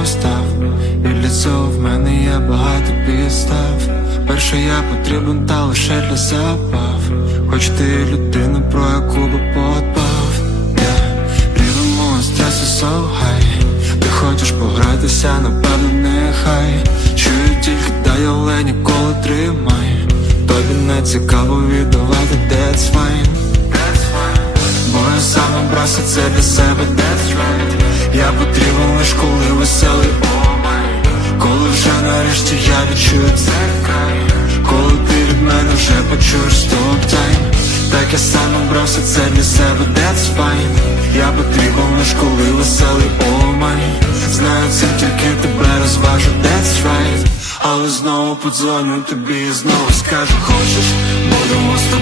постав, і для цього в мене є багато підстав. Перше я потрібен, та лише для забав. Хоч ти людина, про яку би подбав. Рівень стресу so high Ти хочеш погратися, напевно, нехай. Чую тільки дай, але ніколи тримай Тобі не цікаво віддавати that's fine. Бо я сам обрався це для себе that's right. Я потрібен веселий, my Коли вже нарешті я відчую це край. Коли ти від мене вже почуєш стоп тайм. Так я сам обрався це для себе, that's fine. Я потрібен лиш коли веселий, my Знаю це тільки тебе розважу, that's right. Але знову подзвоню тобі і знову скажу Хочеш, будемо з тобою